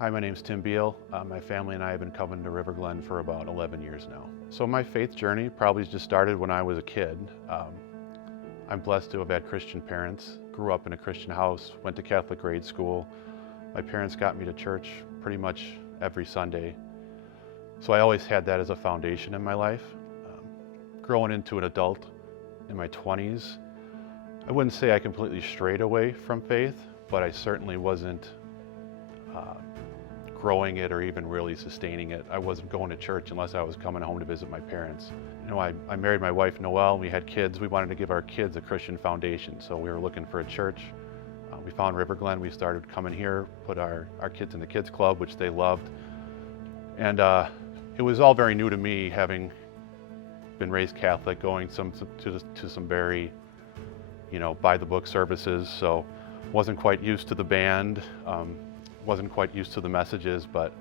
Hi, my name's Tim Biele. My family and I have been coming to River Glen for about 11 years now. So my faith journey probably just started when I was a kid. I'm blessed to have had Christian parents, grew up in a Christian house, went to Catholic grade school. My parents got me to church pretty much every Sunday. So I always had that as a foundation in my life. Growing into an adult in my 20s, I wouldn't say I completely strayed away from faith, but I certainly wasn't growing it or even really sustaining it. I wasn't going to church unless I was coming home to visit my parents. You know, I married my wife Noelle, we had kids. We wanted to give our kids a Christian foundation, so we were looking for a church. We found River Glen. We started coming here, put our kids in the kids club, which they loved. And it was all very new to me, having been raised Catholic, going to some very, by the book services. So wasn't quite used to the band, wasn't quite used to the messages, but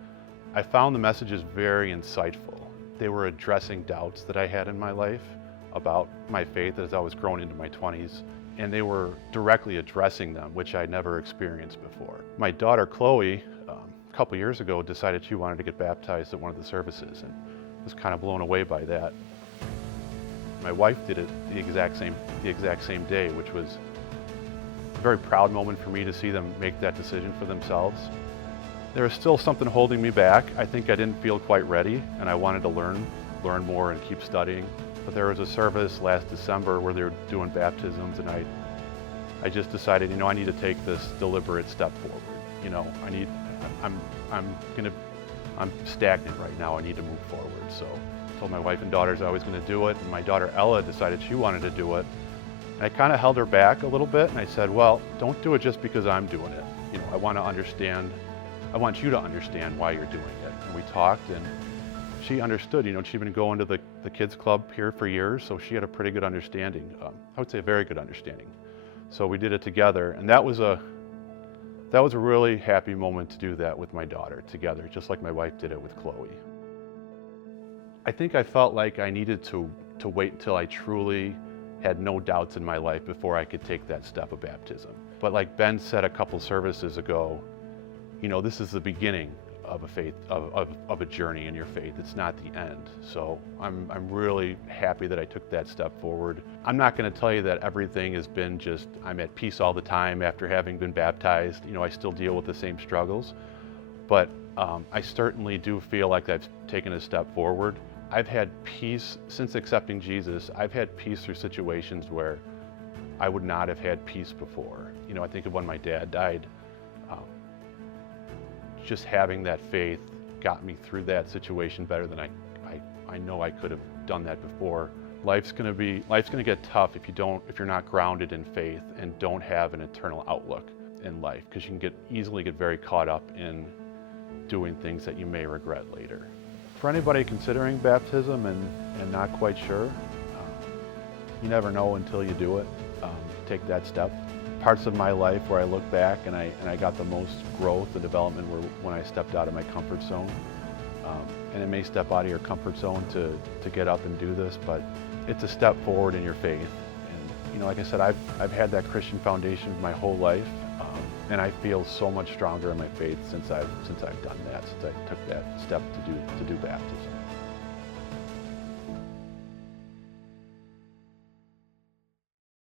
I found the messages very insightful. They were addressing doubts that I had in my life about my faith as I was growing into my 20s, and they were directly addressing them, which I'd never experienced before. My daughter Chloe, a couple years ago, decided she wanted to get baptized at one of the services, and was kind of blown away by that. My wife did it the exact same day, which was a very proud moment for me to see them make that decision for themselves. There was still something holding me back. I think I didn't feel quite ready, and I wanted to learn more and keep studying. But there was a service last December where they were doing baptisms, and I just decided, I need to take this deliberate step forward. I'm stagnant right now. I need to move forward. So I told my wife and daughters I was going to do it, and my daughter Ella decided she wanted to do it. And I kind of held her back a little bit, and I said, well, don't do it just because I'm doing it. I want you to understand why you're doing it. And we talked, and she understood. She'd been going to the kids club here for years, so she had a pretty good understanding. I would say a very good understanding. So we did it together, and that was a really happy moment to do that with my daughter together, just like my wife did it with Chloe. I think I felt like I needed to wait until I truly had no doubts in my life before I could take that step of baptism. But like Ben said a couple services ago, this is the beginning of a faith, of a journey in your faith. It's not the end. So I'm really happy that I took that step forward. I'm not going to tell you that everything has been just, I'm at peace all the time after having been baptized. I still deal with the same struggles, but I certainly do feel like I've taken a step forward. I've had peace since accepting Jesus. I've had peace through situations where I would not have had peace before. I think of when my dad died. Just having that faith got me through that situation better than I know I could have done that before. Life's gonna get tough if you're not grounded in faith and don't have an eternal outlook in life, because you can easily get very caught up in doing things that you may regret later. For anybody considering baptism and not quite sure, you never know until you do it. Take that step. Parts of my life where I look back and I got the most growth and development were when I stepped out of my comfort zone. And it may step out of your comfort zone to get up and do this, but it's a step forward in your faith. And like I said, I've had that Christian foundation my whole life, and I feel so much stronger in my faith since I've done that, since I took that step to do baptism.